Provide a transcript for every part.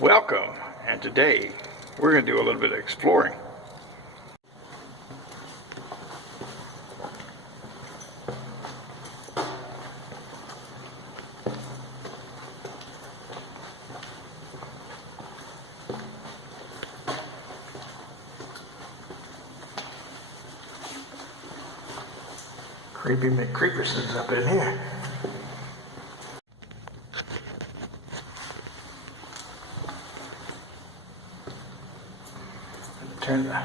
Welcome, and today we're going to do a little bit of exploring. Creepy McCreeperson's up in here. Turn the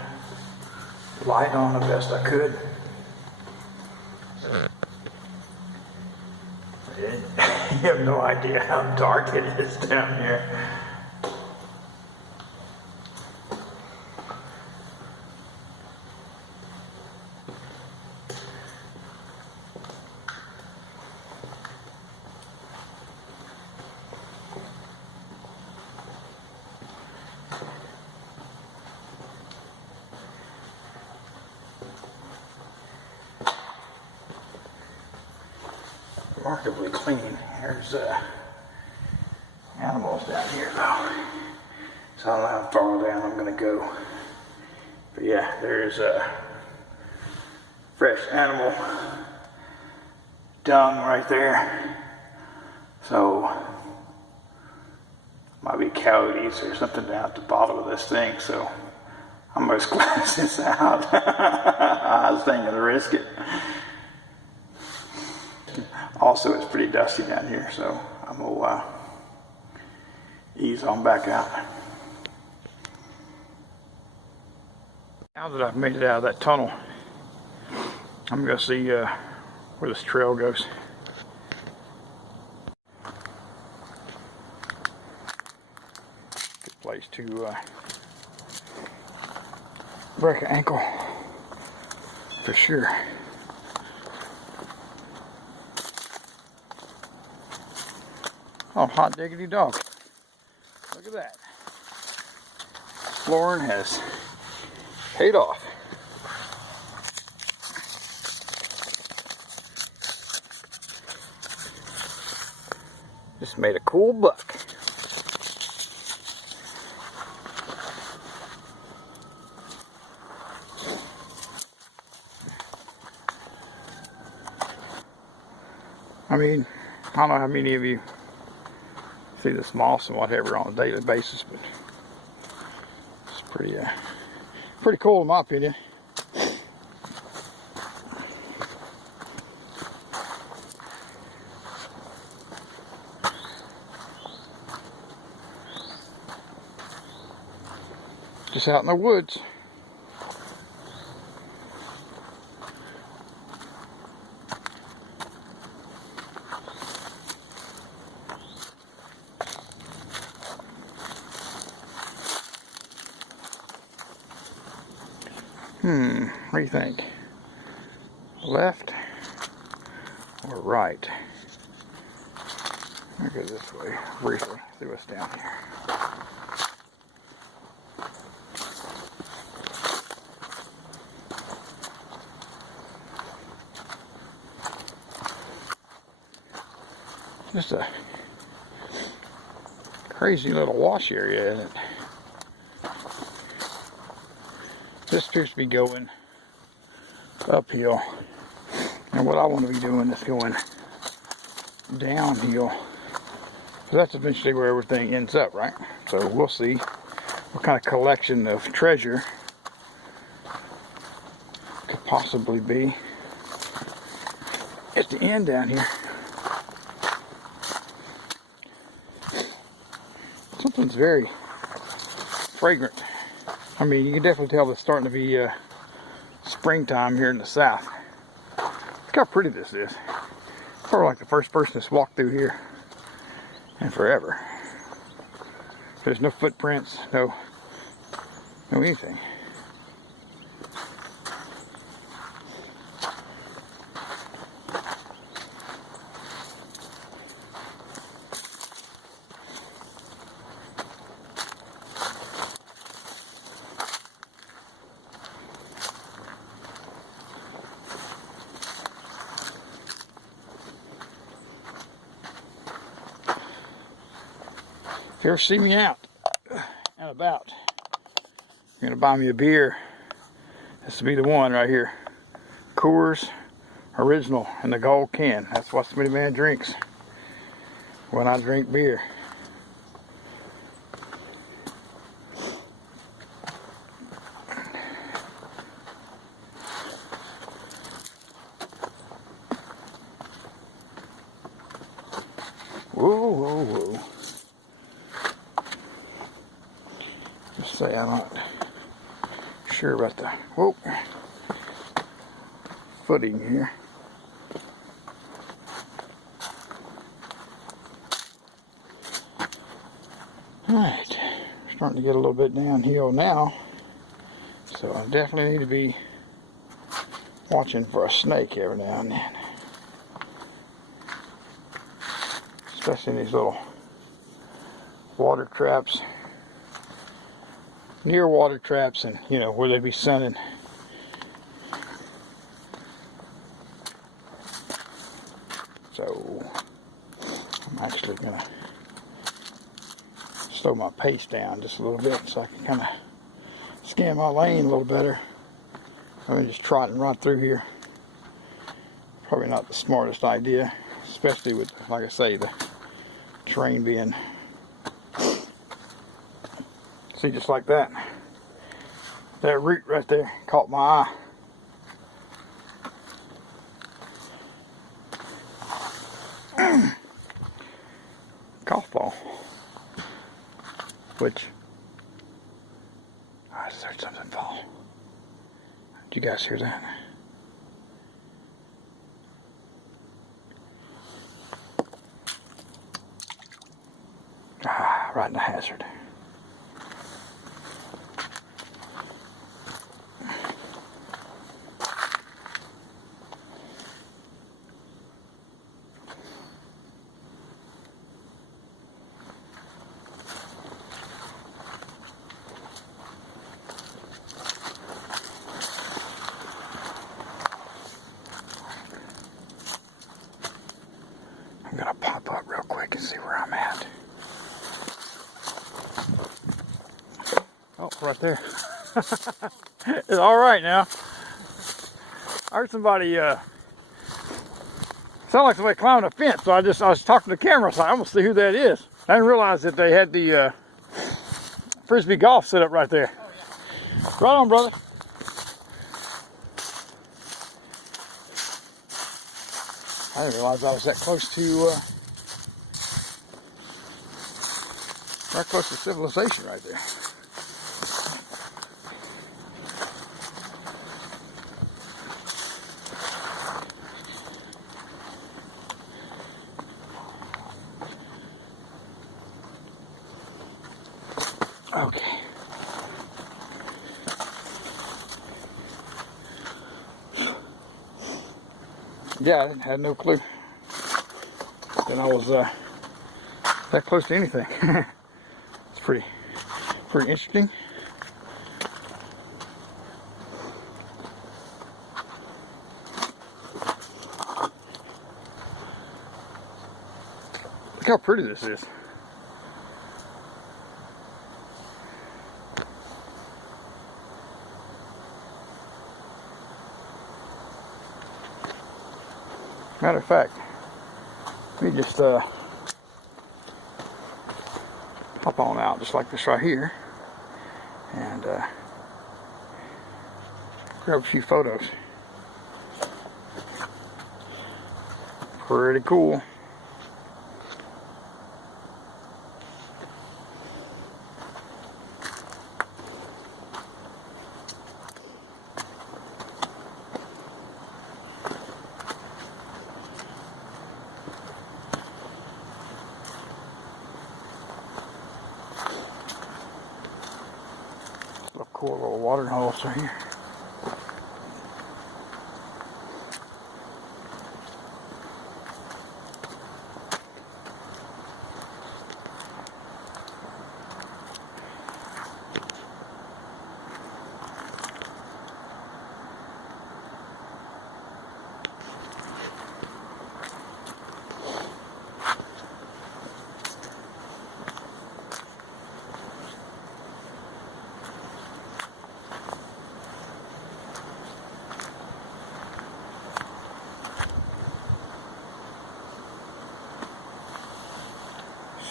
light on the best I could. You have no idea how dark it is down here. Remarkably clean. There's animals down here though, so I don't know how far down I'm going to go. But yeah, there's fresh animal dung right there. So might be coyotes or something down at the bottom of this thing. So I'm going to squeeze this out. I was thinking to risk it. Also, it's pretty dusty down here, so I'm going to ease on back out. Now that I've made it out of that tunnel, I'm going to see where this trail goes. Good place to break an ankle, for sure. Oh, hot diggity dog. Look at that. Flooring has paid off. Just made a cool buck. I mean, I don't know how many of you see this moss and whatever on a daily basis, but it's pretty cool in my opinion. Just out in the woods. What do you think? Left or right? I'll go this way briefly, see what's down here. Just a crazy little wash area, isn't it? This appears to be going uphill, and what I want to be doing is going downhill. So that's eventually where everything ends up, right? So we'll see what kind of collection of treasure could possibly be at the end down here. Something's very fragrant. I mean, you can definitely tell it's starting to be springtime here in the south. Look how pretty this is. Probably like the first person that's walked through here in forever. There's no footprints, no anything. If you ever see me out and about, you're gonna buy me a beer, this will be the one right here. Coors Original in the gold can. That's what Smitty Man drinks when I drink beer. Whoa, whoa, whoa. Just say I'm not sure about the footing here. Alright, starting to get a little bit downhill now, so I definitely need to be watching for a snake every now and then. Especially in these little water traps, near water traps, and you know, where they'd be sunning. So I'm actually gonna slow my pace down just a little bit so I can kind of scan my lane a little better. I'm just trotting right through here. Probably not the smartest idea, especially with, like I say, the terrain being, see, just like that. That root right there caught my eye. Golf ball. Which, I just heard something fall. Did you guys hear that? Ah, right in the hazard. I'm gonna pop up real quick and see where I'm at. Oh, right there. It's all right now. I heard somebody, sound like somebody climbing a fence, so I was talking to the camera, so I'm gonna see who that is. I didn't realize that they had the frisbee golf set up right there. Oh, yeah. Right on, brother. I didn't realize I was that close to, right close to civilization right there. Okay. Yeah, I had no clue that I was that close to anything. It's pretty interesting. Look how pretty this is. Matter of fact, let me just hop on out just like this right here and grab a few photos. Pretty cool. Cool little watering holes right here.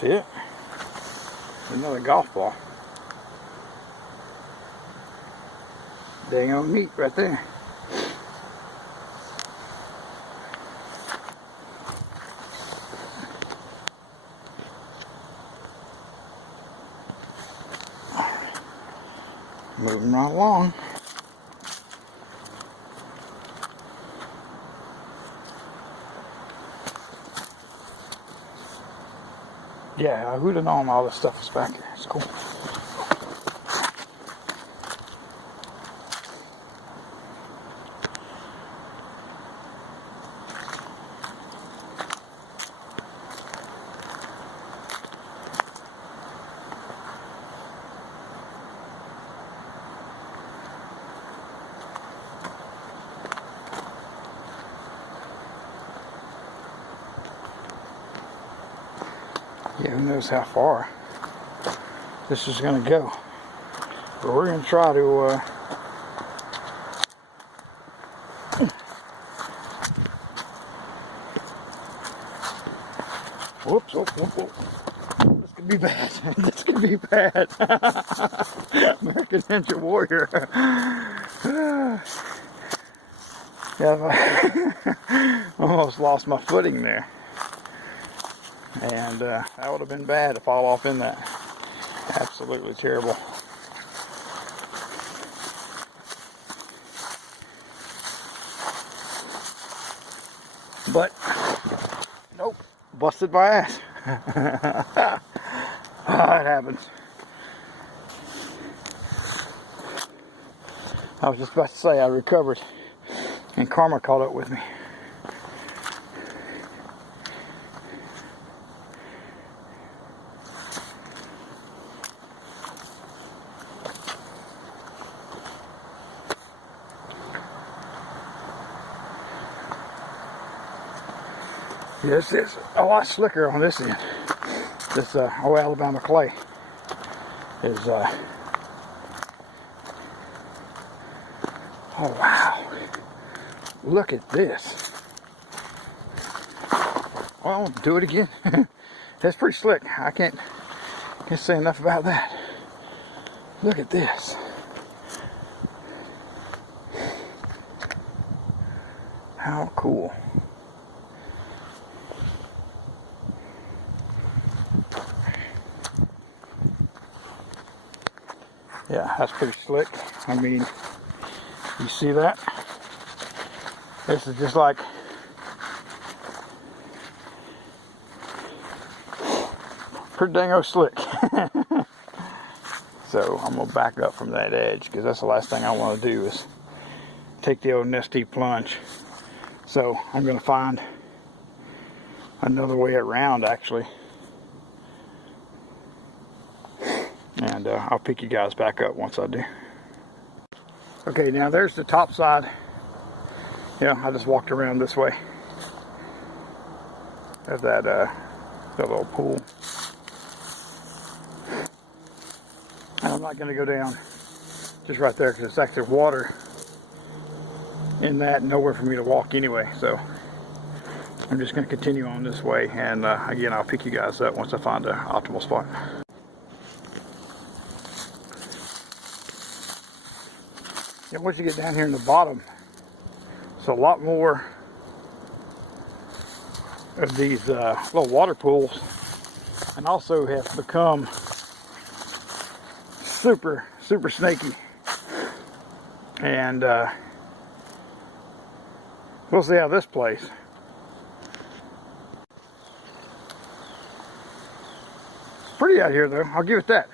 See it? Another golf ball. Dang on meat right there. Moving right along. Yeah, who'd have known all this stuff is back here? It's cool. Yeah, who knows how far this is going to go. But we're going to try to whoops, oh, oh, oh. This could be bad. This could be bad. American Ninja Warrior. Yeah, almost lost my footing there. And that would have been bad to fall off in that. Absolutely terrible. But, nope, busted my ass. It happens. I was just about to say I recovered and karma caught up with me. This is a lot slicker on this end. This old Alabama clay is oh wow, look at this. Well, do it again. That's pretty slick. I can't say enough about that. Look at this. How cool. Yeah, that's pretty slick. I mean, you see that? This is just like pretty dang slick. So I'm gonna back up from that edge because that's the last thing I want to do is take the old nesty plunge. So I'm gonna find another way around actually. And I'll pick you guys back up once I do. Okay, now there's the top side. Yeah, I just walked around this way. There's that little pool. And I'm not going to go down just right there because it's actually water in that, and nowhere for me to walk anyway. So I'm just going to continue on this way, and again, I'll pick you guys up once I find an optimal spot. And once you get down here in the bottom, it's a lot more of these little water pools, and also have become super snaky. And we'll see how this plays. Pretty out here though, I'll give it that.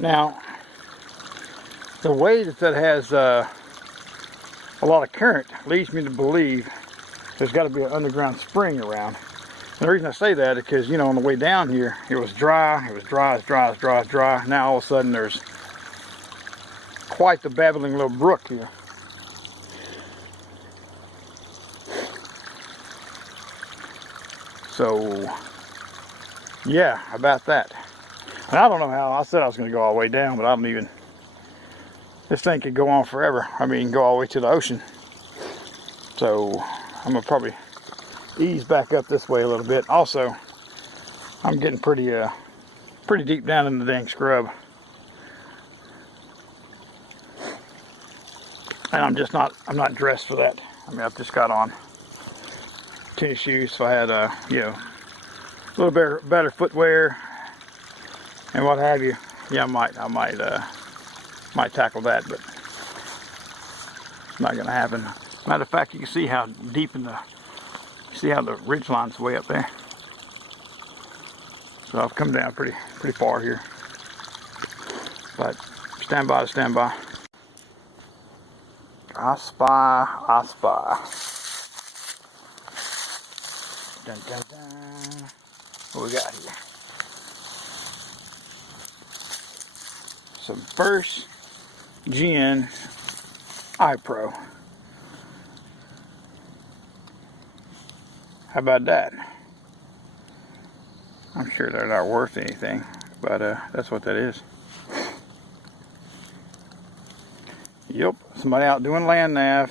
Now, the way that has a lot of current leads me to believe there's got to be an underground spring around. And the reason I say that is because, you know, on the way down here, it was dry. Now all of a sudden there's quite the babbling little brook here. So, yeah, about that. And I don't know how, I said I was going to go all the way down, but I don't even, this thing could go on forever. I mean, go all the way to the ocean. So, I'm going to probably ease back up this way a little bit. Also, I'm getting pretty deep down in the dang scrub. And I'm not dressed for that. I mean, I've just got on tennis shoes. If I had, you know, a little better footwear and what have you, yeah, I might tackle that, but it's not gonna happen. Matter of fact, you can see how deep you see how the ridge line's way up there. So I've come down pretty far here. But stand by to stand by. I spy. Dun, dun, dun. What we got here? Some first gen iPro. How about that? I'm sure they're not worth anything, but that's what that is. Yep, somebody out doing land nav.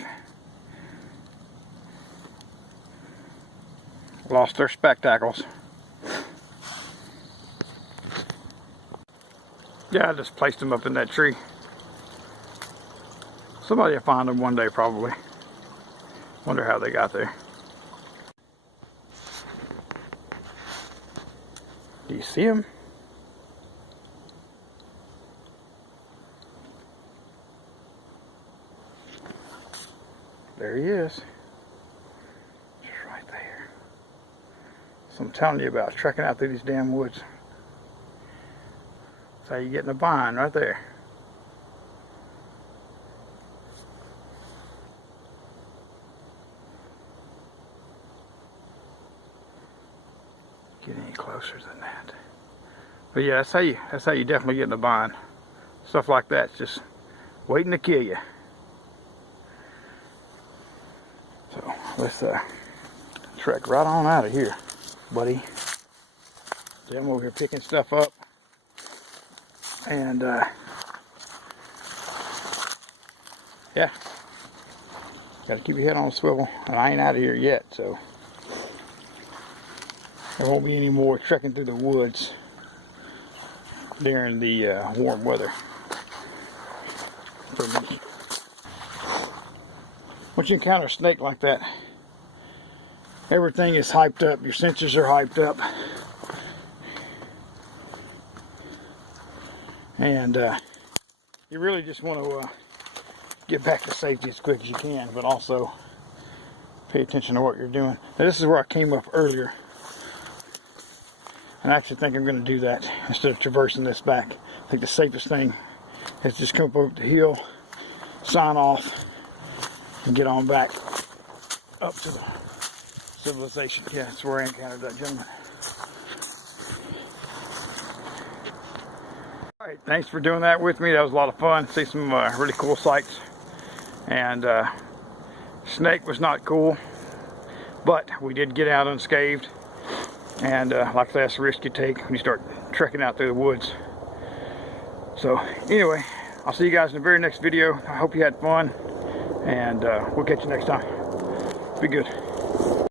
Lost their spectacles. Yeah, I just placed them up in that tree. Somebody will find them one day probably. Wonder how they got there. Do you see him? There he is. Just right there. So I'm telling you about trekking out through these damn woods. That's how you get in a bind, right there. Get any closer than that. But yeah, that's how you definitely get in a bind. Stuff like that's just waiting to kill you. So let's trek right on out of here, buddy. See, I'm over here picking stuff up, and yeah, gotta keep your head on a swivel. And I ain't out of here yet, so there won't be any more trekking through the woods during the warm weather. Once you encounter a snake like that, everything is hyped up. Your sensors are hyped up. And you really just want to get back to safety as quick as you can, but also pay attention to what you're doing. Now, this is where I came up earlier. And I actually think I'm going to do that instead of traversing this back. I think the safest thing is just come up the hill, sign off, and get on back up to the civilization. Yeah, that's where I encountered that gentleman. Alright, thanks for doing that with me. That was a lot of fun. See some really cool sights. And snake was not cool, but we did get out unscathed. And like I said, that's the risk you take when you start trekking out through the woods. So anyway, I'll see you guys in the very next video. I hope you had fun, and we'll catch you next time. Be good.